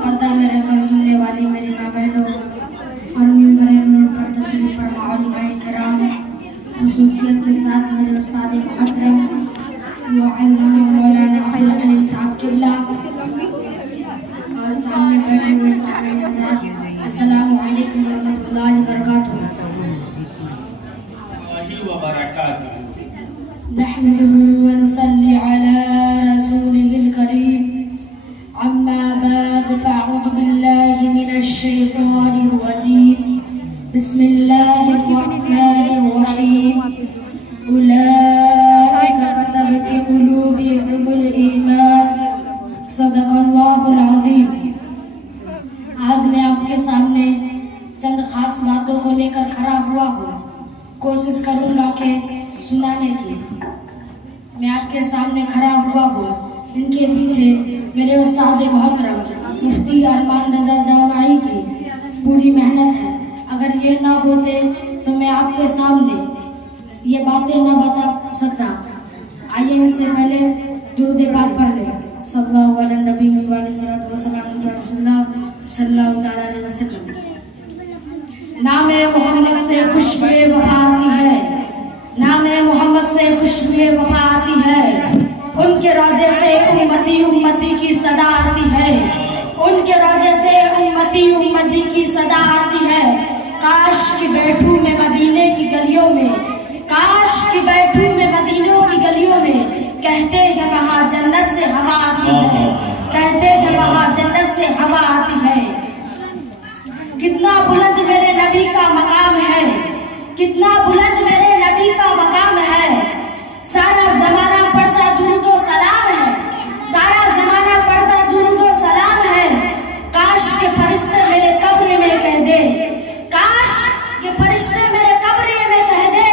पर्दा में रहकर सुनने वाली मेरी माँ बहनों और मिंबर नूर पर तशरीफ फरमा उलमाए किराम, खुसूसियत के साथ मेरे उस्ताद मुहतरम मौलाना अब्दुल हलीम साहब किबला और सामने बैठे हुए सामईन हज़रात, अस्सलामु अलैकुम वरहमतुल्लाहि वबरकातुहू। नहमदुहु व नुसल्ली अला रसूलिहिल करीम, अम्मा बाद फ़अऊज़ु बिल्लाहि मिनश शैतानिर रजीम, बिस्मिल्लाहिर रहमानिर रहीम, उलाइका कतब फ़ी क़ुलूबिहिमुल ईमान, सदक़ल्लाहुल अज़ीम। आज मैं आपके सामने चंद खास बातों को लेकर खड़ा हुआ हूँ, कोशिश करूँगा कि सुनाने की। मैं आपके सामने खड़ा हुआ हूँ, इनके पीछे मेरे उस्ताद मोहतरम मुफ्ती अरमान रज़ा जामई की पूरी मेहनत है। अगर ये ना होते तो मैं आपके सामने ये बातें ना बता सकता। आइए इनसे पहले दुरूद पाक पढ़ लें। सल्लल्लाहु अलैहि नबी व सल्लल्लाहु अलैहि वसल्लम। नामे मोहम्मद से खुशबू वफा आती है, नामे मोहम्मद से खुशबू वफा आती है, उनके रोजे से उम्मती उम्मती की सदा आती है, उनके रोजे से उम्मती उम्मती की सदा आती है। काश कि बैठूं मैं मदीने की गलियों में, काश कि बैठूं मैं मदीनों की गलियों में, कहते हैं वहाँ जन्नत से हवा आती है, कहते हैं वहाँ जन्नत से हवा आती है। कितना बुलंद मेरे नबी का मकाम है, कितना बुलंद मेरे नबी का मकाम है। सारा जमाना पढ़ता दुरूदो सलाम है, सारा जमाना पढ़ता दुरूदो सलाम है। काश के फरिश्ते मेरे कब्र में कह दे, काश के फरिश्ते मेरे कब्र में कह दे,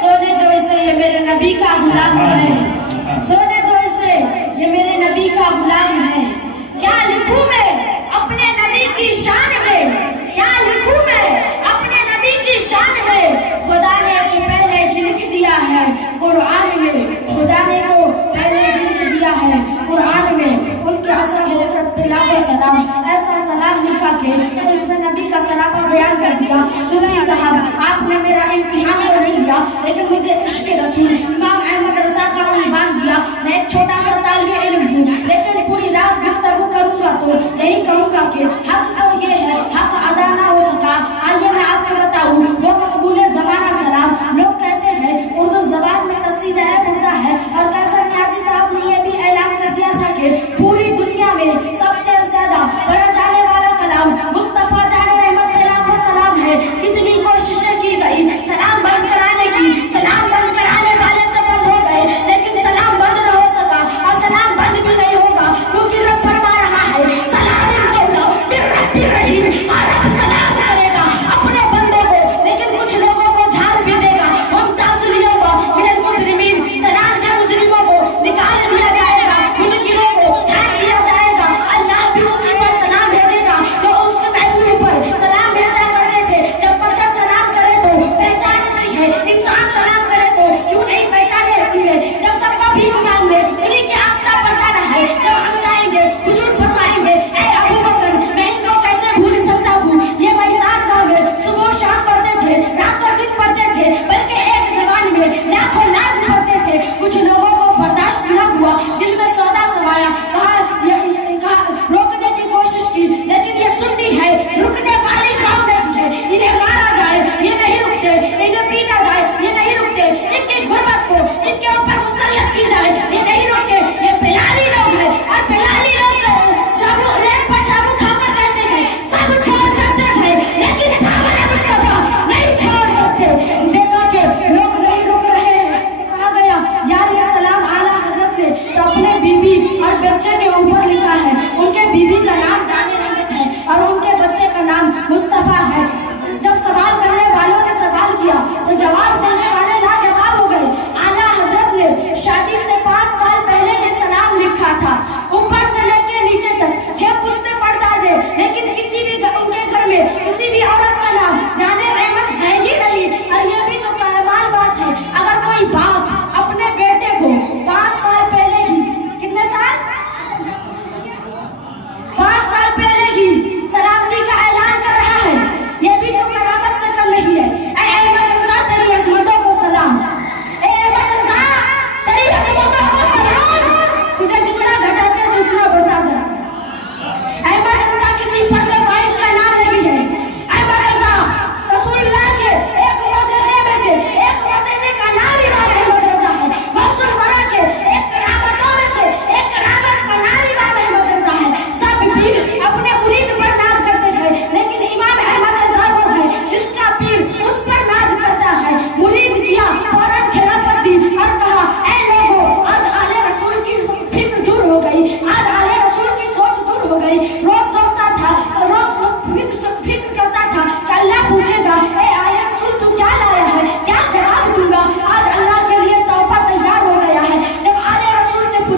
सोने दो इसे ये मेरे नबी का गुलाम है, सोने दो इसे ये मेरे नबी का गुलाम है। क्या लिखूं मैं अपने नबी की शान में, क्या लिखूं मैं अपने नबी की शान में। खुदा ने तो पहले ही लिख दिया है कुरान में, खुदा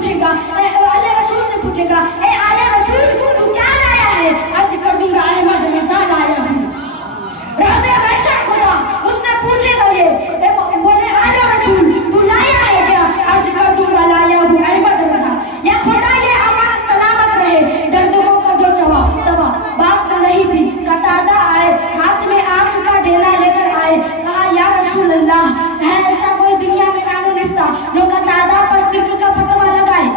पूछेगा, आले रसूल से पूछेगा, ए आले रसूल तू क्या लाया है? अर्ज कर दूंगा अहमद रजा लाया हूँ। राज़े महशर खुदा मुझसे पूछेगा ये, बोले आले रसूल तू लाया है क्या? अर्ज कर दूंगा लाया हूँ अहमद रजा। या खुदा ये अमान सलामत रहे, दर्दों को जो चवा दबा। बात चल रही थी, कतादा आए, हाथ में आंख का ढेला लेकर आए, कहा या रसूल अल्लाह, है ऐसा कोई दुनिया में नानो निफ्ता जो कतादा पर सिर्क का फतवा लगाए?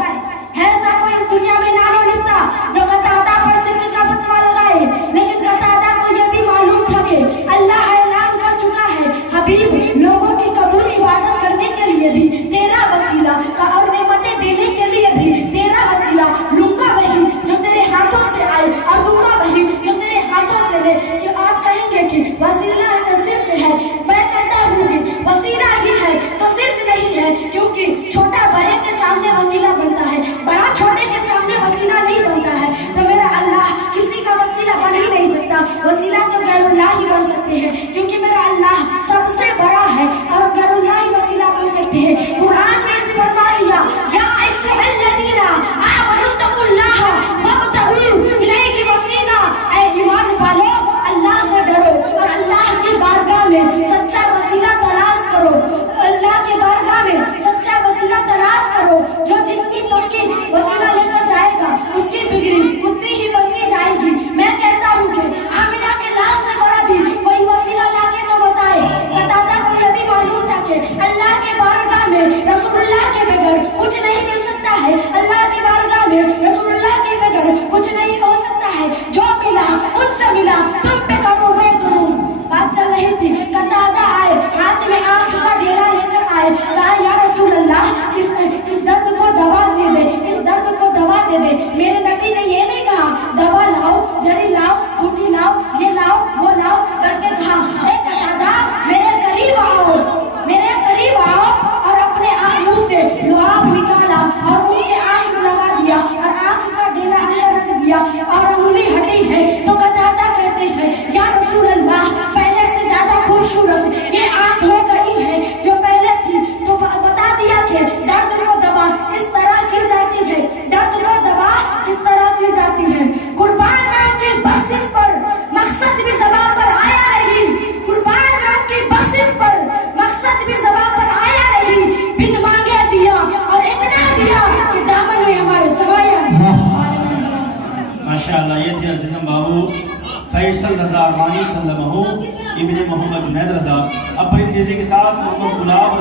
है ऐसा कोई दुनिया में नानो निफ्ता जो कतादा पर सिर्क का फतवा लगाए? लेकिन कतादा को यह भी मालूम था कि अल्लाह ऐलान कर चुका है, हबीब लोगों की कबूल इबादत करने के लिए भी तेरा वसीला का, और नेमतें देने के लिए भी तेरा वसीला। लूंगा वही जो तेरे हाथों से आए और दूंगा वही जो तेरे हाथों से ले। कि आप कहेंगे कि वसीला सिर्क है, मैं कहता हूँ कि वसीला ही है तो सिर्क नहीं है, क्योंकि छोटा बड़े के सामने वसीला बनता है, बड़ा छोटे के सामने वसीला नहीं बनता है। तो मेरा अल्लाह किसी का वसीला बन ही नहीं सकता, वसीला तो गैरुल्लाह ही बन सकते हैं, क्योंकि मेरा अल्लाह सबसे बड़ा है और गैरुल्लाह ही वसीला बन सकते हैं। कुरान में भी फरमा दिया, या अय्युहल्लज़ीना आमनुत्तकुल्लाह वब्तगू इलैहि वसीला, ऐ ईमान वालों अल्लाह से डरो और अल्लाह की बारगाह में सच्चा वसीला तलाश करो। अल्लाह की बारगाह में सच्चा वसीला तलाश करो। जो जितनी पक्की वसीला लेकर जाएगा उसकी बिगड़ी उतनी ही बनती जाएगी। मैं कहता हूँ कि आमिना के लाल से बड़ा भी कोई वसीला लाके तो बताए। कतादा को यह भी मालूम था कि अल्लाह के बारगाह में रसूलुल्लाह के बगैर कुछ नहीं मिल सकता है, अल्लाह के बारगाह में रसूलुल्लाह के बगैर कुछ नहीं हो सकता है। जो मिला उनसे मिला, तुम पे करो वे जुलूम। बात चल रही थी, कतादा आए, हाथ में आंख का ढेला लेकर आए, कहा या रसूल अल्लाह इस दर्द को दवा दे दे, इस दर्द को दवा दे दे। मेरे नबी ने ये नहीं कहा दवा लाओ, जरी लाओ, बूटी लाओ, ये लाओ वो लाओ, बल्कि कहा ए कतादा मेरे करीब आओ, मेरे करीब आओ, और अपने मुंह से लुआब निकाला और उनके आंख में लगा दिया और आंख का ढेला अंदर रख दिया और उंगली हटी है। तो कतादा कहते हैं या रसूल अल्लाह पहले से ज्यादा खूबसूरत ये आंख हो गई है जो पहले थी। तो बता दिया कि दर्द को दवा इस तरह की जाती है, दर्द को दवा इस तरह की जाती है। कुर्बान में उनकी बख्शिश पर मकसद भी ज़बान पर आया नहीं, कुर्बान में उनकी बख्शिश पर मकसद भी ज़बान पर आया नहीं, बिन मांगे दिया और इतना दिया कि दामन में हमारे समाया। माशाअल्लाह, ये थे अज़ीज़म बाबू फैसल रज़ा अरमानी सल्लल्लाहु इब्ने मोहम्मद जुनैद रज़ा। अब बड़ी तेज़ी के साथ मोहम्मद गुलाब